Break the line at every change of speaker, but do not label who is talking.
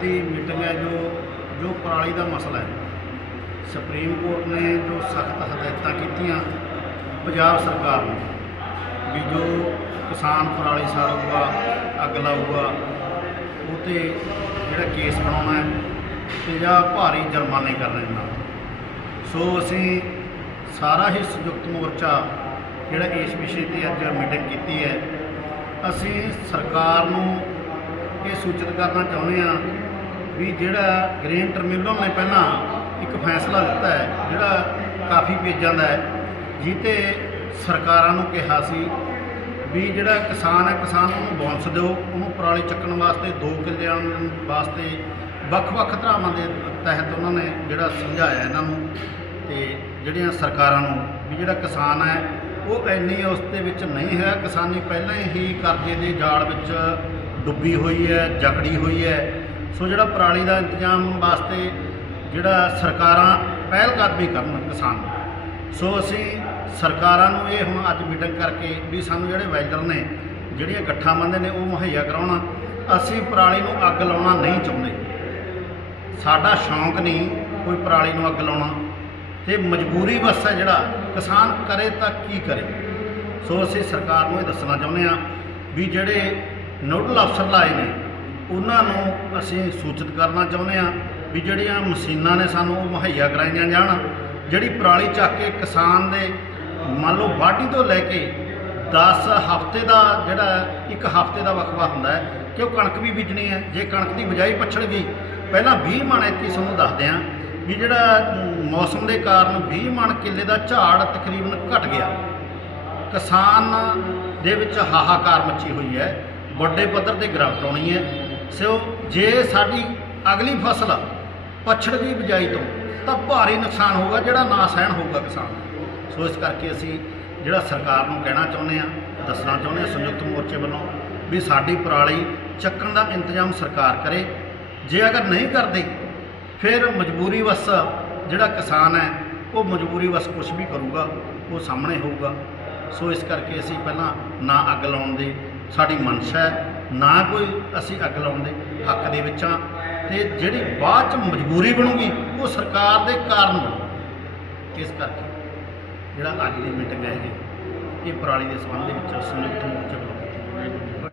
ਦੀ meeting ਹੈ ਜੋ ਜੋ ਪਰਾਲੀ ਦਾ ਮਸਲਾ ਹੈ। ਸੁਪਰੀਮ ਕੋਰਟ ਨੇ ਜੋ ਸਖਤ ਹਦਾਇਤਾਂ ਕੀਤੀਆਂ ਪੰਜਾਬ ਸਰਕਾਰ ਨੂੰ ਵੀ ਜੋ ਕਿਸਾਨ ਪਰਾਲੀ ਸਾੜੂਗਾ ਅੱਗ ਲਾਊਗਾ, ਉਹ ਤੇ ਜਿਹੜਾ ਕੇਸ ਬਣਾਉਣਾ ਹੈ ਤੇ ਜਾਂ ਭਾਰੀ ਜੁਰਮਾਨੇ ਕਰਨੇ ਨਾਲ। ਸੋ ਅਸੀਂ ਸਾਰਾ ਹੀ ਸੰਯੁਕਤ ਮੋਰਚਾ ਜਿਹੜਾ ਇਸ ਵਿਸ਼ੇ ਤੇ ਅੱਜ ਮੀਟਿੰਗ ਕੀਤੀ ਹੈ, ਅਸੀਂ ਸਰਕਾਰ ਨੂੰ ਇਹ ਸੂਚਿਤ ਕਰਨਾ ਚਾਹੁੰਦੇ ਹਾਂ ਵੀ ਜਿਹੜਾ ਗ੍ਰੇਨ ਟਰਮੀਨਲ ਨੇ ਪਹਿਲਾਂ ਇੱਕ ਫੈਸਲਾ ਦਿੱਤਾ ਹੈ, ਜਿਹੜਾ ਕਾਫੀ ਪੇਜਾਂ ਦਾ ਹੈ ਜਿੱਤੇ ਸਰਕਾਰਾਂ ਨੂੰ ਕਿਹਾ ਸੀ ਵੀ ਜਿਹੜਾ ਕਿਸਾਨ ਹੈ, ਕਿਸਾਨ ਨੂੰ ਬੋਨਸ ਦਿਓ, ਉਹਨੂੰ ਪਰਾਲੀ ਚੱਕਣ ਵਾਸਤੇ ਦੋ ਕਿੱਲਿਆਂ ਵਾਸਤੇ ਵੱਖ-ਵੱਖ ਧਰਾਵਾਂ ਦੇ ਤਹਿਤ ਉਹਨਾਂ ਨੇ ਜਿਹੜਾ ਸਮਝਾਇਆ ਇਹਨਾਂ ਨੂੰ ਤੇ ਜਿਹੜੀਆਂ ਸਰਕਾਰਾਂ ਨੂੰ ਵੀ ਜਿਹੜਾ ਕਿਸਾਨ ਹੈ, ਉਹ ਇੰਨੀ ਉਸ ਦੇ ਵਿੱਚ ਨਹੀਂ ਹੈ। ਕਿਸਾਨੀ ਪਹਿਲਾਂ ਹੀ ਕਰਜ਼ੇ ਦੇ ਜਾਲ ਵਿੱਚ ਡੁੱਬੀ ਹੋਈ ਹੈ, ਜਕੜੀ ਹੋਈ ਹੈ। ਸੋ ਜਿਹੜਾ ਪਰਾਲੀ ਦਾ ਇੰਤਜ਼ਾਮ ਵਾਸਤੇ ਜਿਹੜਾ ਸਰਕਾਰਾਂ ਪਹਿਲ ਕਦਮੀ ਕਰਨ ਕਿਸਾਨ ਸੋ ਅਸੀਂ ਸਰਕਾਰਾਂ ਨੂੰ ਇਹ ਹੁਣ ਅੱਜ ਮੀਟਿੰਗ ਕਰਕੇ ਵੀ ਸਾਨੂੰ ਜਿਹੜੇ ਵੈਲਡਰ ਨੇ, ਜਿਹੜੀਆਂ ਗੱਠਾਂ ਬੰਦੇ ਨੇ, ਉਹ ਮੁਹੱਈਆ ਕਰਾਉਣਾ। ਅਸੀਂ ਪਰਾਲੀ ਨੂੰ ਅੱਗ ਲਾਉਣਾ ਨਹੀਂ ਚਾਹੁੰਦੇ। ਸਾਡਾ ਸ਼ੌਂਕ ਨਹੀਂ ਕੋਈ ਪਰਾਲੀ ਨੂੰ ਅੱਗ ਲਾਉਣਾ। ਤੇ ਮਜਬੂਰੀ ਬਸ ਹੈ ਜਿਹੜਾ ਕਿਸਾਨ ਕਰੇ ਤਾਂ ਕੀ ਕਰੇ। ਸੋ ਅਸੀਂ ਸਰਕਾਰ ਨੂੰ ਇਹ ਦੱਸਣਾ ਚਾਹੁੰਦੇ ਹਾਂ ਵੀ ਜਿਹੜੇ ਨੋਡਲ ਅਫਸਰ ਲਾਏ ਨੇ, ਉਹਨਾਂ ਨੂੰ ਅਸੀਂ ਸੂਚਿਤ ਕਰਨਾ ਚਾਹੁੰਦੇ ਹਾਂ ਵੀ ਜਿਹੜੀਆਂ ਮਸ਼ੀਨਾਂ ਨੇ ਸਾਨੂੰ ਉਹ ਮੁਹੱਈਆ ਕਰਾਈਆਂ ਜਾਣ, ਜਿਹੜੀ ਪਰਾਲੀ ਚੱਕ ਕੇ ਕਿਸਾਨ ਦੇ ਮੰਨ ਲਓ ਵਾਢੀ ਤੋਂ ਲੈ ਕੇ 10 ਹਫ਼ਤੇ ਦਾ ਜਿਹੜਾ ਇੱਕ ਹਫ਼ਤੇ ਦਾ ਵਕਫਾ ਹੁੰਦਾ ਹੈ ਕਿ ਉਹ ਕਣਕ ਵੀ ਬੀਜਣੀ ਹੈ, ਜੇ ਕਣਕ ਦੀ ਬਿਜਾਈ ਪਛੜ ਗਈ, ਪਹਿਲਾਂ 20 ਮਣ ਐਤਕੀ ਤੁਹਾਨੂੰ ਦੱਸਦੇ ਹਾਂ ਵੀ ਜਿਹੜਾ ਮੌਸਮ ਦੇ ਕਾਰਨ 20 ਮਣ ਕਿੱਲੇ ਦਾ ਝਾੜ ਤਕਰੀਬਨ ਘਟ ਗਿਆ। ਕਿਸਾਨ ਦੇ ਵਿੱਚ ਹਾਹਾਕਾਰ ਮੱਚੀ ਹੋਈ ਹੈ। ਵੱਡੇ ਪੱਧਰ ਤੇ ਗਿਰਾਵਟ ਆਉਣੀ ਹੈ। ਸੋ ਜੇ ਸਾਡੀ ਅਗਲੀ ਫਸਲ ਪਛੜ ਦੀ ਬਿਜਾਈ ਤੋਂ ਤਾਂ ਭਾਰੀ ਨੁਕਸਾਨ ਹੋਊਗਾ, ਜਿਹੜਾ ਨਾ ਸਹਿਣ ਹੋਊਗਾ ਕਿਸਾਨ। ਸੋ ਇਸ ਕਰਕੇ ਅਸੀਂ ਜਿਹੜਾ ਸਰਕਾਰ ਨੂੰ ਕਹਿਣਾ ਚਾਹੁੰਦੇ ਆ ਦੱਸਣਾ ਚਾਹੁੰਦੇ ਆ ਸੰਯੁਕਤ ਮੋਰਚੇ ਵੱਲੋਂ ਵੀ ਸਾਡੀ ਪਰਾਲੀ ਚੱਕਣ ਦਾ ਇੰਤਜ਼ਾਮ ਸਰਕਾਰ ਕਰੇ। ਜੇ ਅਗਰ ਨਹੀਂ ਕਰਦੇ, ਫਿਰ ਮਜਬੂਰੀ ਵਸ ਜਿਹੜਾ ਕਿਸਾਨ ਹੈ, ਉਹ ਮਜਬੂਰੀ ਵਸ ਕੁਝ ਵੀ ਕਰੂਗਾ, ਉਹ ਸਾਹਮਣੇ ਹੋਊਗਾ। ਸੋ ਇਸ ਕਰਕੇ ਅਸੀਂ ਪਹਿਲਾਂ ਨਾ ਅੱਗ ਲਾਉਣ ਦੇ ਸਾਡੀ ਮਨਸ਼ਾ ਹੈ, ਨਾ ਕੋਈ ਅਸੀਂ ਅੱਗ ਲਾਉਣ ਦੇ ਹੱਕ ਦੇ ਵਿੱਚ ਹਾਂ ਤੇ ਜਿਹੜੀ ਬਾਅਦ ਚ ਮਜਬੂਰੀ ਬਣੂਗੀ, ਉਹ ਸਰਕਾਰ ਦੇ ਕਾਰਨ ਬਣੂ ਇਸ ਕਰਕੇ ਜਿਹੜਾ ਅੱਜ ਦੀ ਮੀਟਿੰਗ ਹੈ ਇਹ ਪਰਾਲੀ ਦੇ ਸੰਬੰਧ ਦੇ ਵਿੱਚ ਸੰਯੁਕਤ ਮੋਰਚੇ ਵੱਲੋਂ ਹੈ